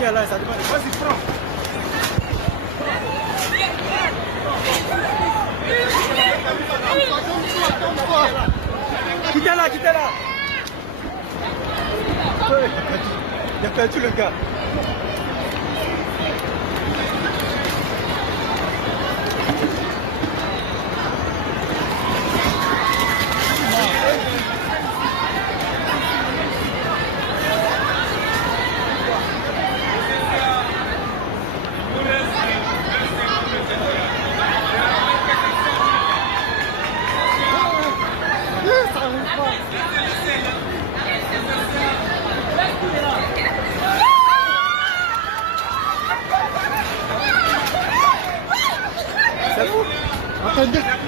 chien là, ça demande. Vas-y, prends. Quittez là, quittez là. Il a perdu le gars. C'est vous? Attendez.